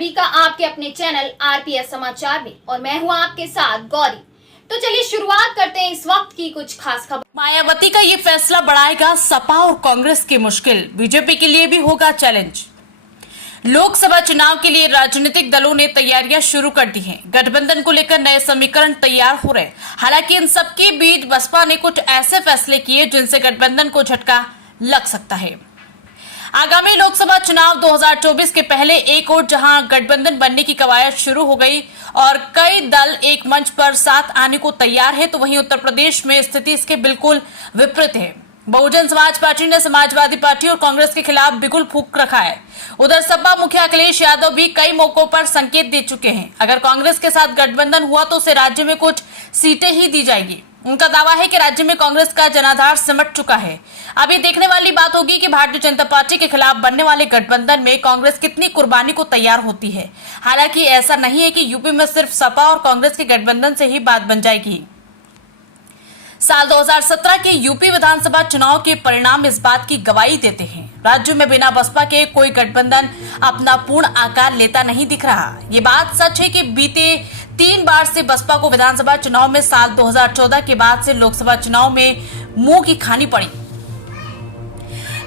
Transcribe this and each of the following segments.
सभी का आपके अपने चैनल आरपीएस समाचार में और मैं हूं आपके साथ गौरी। तो चलिए शुरुआत करते हैं इस वक्त की कुछ खास खबर। मायावती का ये फैसला बढ़ाएगा सपा और कांग्रेस की मुश्किल, बीजेपी के लिए भी होगा चैलेंज। लोकसभा चुनाव के लिए राजनीतिक दलों ने तैयारियां शुरू कर दी हैं। गठबंधन को लेकर नए समीकरण तैयार हो रहे हैं। हालांकि इन सबके बीच बसपा ने कुछ ऐसे फैसले किए जिनसे गठबंधन को झटका लग सकता है। आगामी लोकसभा चुनाव 2024 के पहले एक ओर जहां गठबंधन बनने की कवायद शुरू हो गई और कई दल एक मंच पर साथ आने को तैयार है, तो वहीं उत्तर प्रदेश में स्थिति इसके बिल्कुल विपरीत है। बहुजन समाज पार्टी ने समाजवादी पार्टी और कांग्रेस के खिलाफ बिगुल फूंक रखा है। उधर सपा मुखिया अखिलेश यादव भी कई मौकों पर संकेत दे चुके हैं। अगर कांग्रेस के साथ गठबंधन हुआ तो उसे राज्य में कुछ सीटें ही दी जाएगी। उनका दावा है कि राज्य में कांग्रेस का जनाधार सिमट चुका है। अब ये देखने वाली बात होगी कि भारतीय जनता पार्टी के खिलाफ बनने वाले गठबंधन में कांग्रेस कितनी कुर्बानी को तैयार होती है। हालांकि ऐसा नहीं है कि यूपी में सिर्फ सपा और कांग्रेस के गठबंधन से ही बात बन जाएगी। साल 2017 के यूपी विधानसभा चुनाव के परिणाम इस बात की गवाही देते हैं। राज्य में बिना बसपा के कोई गठबंधन अपना पूर्ण आकार लेता नहीं दिख रहा। ये बात सच है कि बीते 3 बार से बसपा को विधानसभा चुनाव में साल 2014 के बाद से लोकसभा चुनाव में मुंह की खानी पड़ी।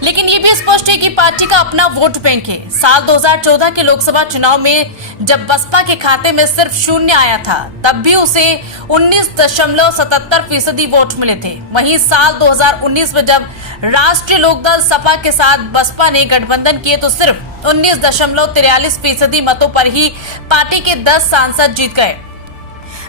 लेकिन ये भी स्पष्ट है कि पार्टी का अपना वोट बैंक है। साल 2014 के लोकसभा चुनाव में जब बसपा के खाते में सिर्फ 0 आया था, तब भी उसे 19.77% वोट मिले थे। वहीं साल 2019 में जब राष्ट्रीय लोकदल सपा के साथ बसपा ने गठबंधन किए तो सिर्फ 19.43% मतों पर ही पार्टी के 10 सांसद जीत गए।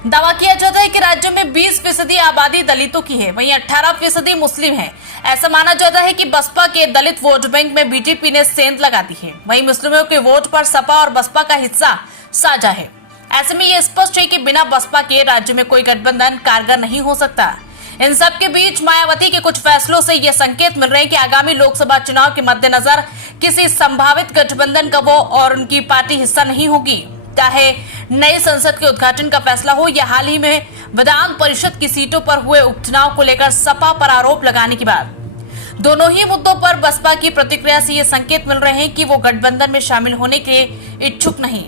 दावा किया जाता है कि राज्य में 20% आबादी दलितों की है, वहीं 18% मुस्लिम है। ऐसा माना जाता है कि बसपा के दलित वोट बैंक में बीजेपी ने सेंध लगा दी है। वहीं मुस्लिमों के वोट पर सपा और बसपा का हिस्सा साझा है। ऐसे में यह स्पष्ट है कि बिना बसपा के राज्य में कोई गठबंधन कारगर नहीं हो सकता। इन सब के बीच मायावती के कुछ फैसलों से ये संकेत मिल रहे हैं कि आगामी लोकसभा चुनाव के मद्देनजर किसी संभावित गठबंधन का वो और उनकी पार्टी हिस्सा नहीं होगी। चाहे नए संसद के उद्घाटन का फैसला हो या हाल ही में विधान परिषद की सीटों पर हुए उपचुनाव को लेकर सपा पर आरोप लगाने की बात, दोनों ही मुद्दों पर बसपा की प्रतिक्रिया से ये संकेत मिल रहे हैं कि वो गठबंधन में शामिल होने के इच्छुक नहीं।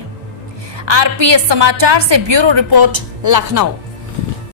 आरपीएस समाचार से ब्यूरो रिपोर्ट, लखनऊ।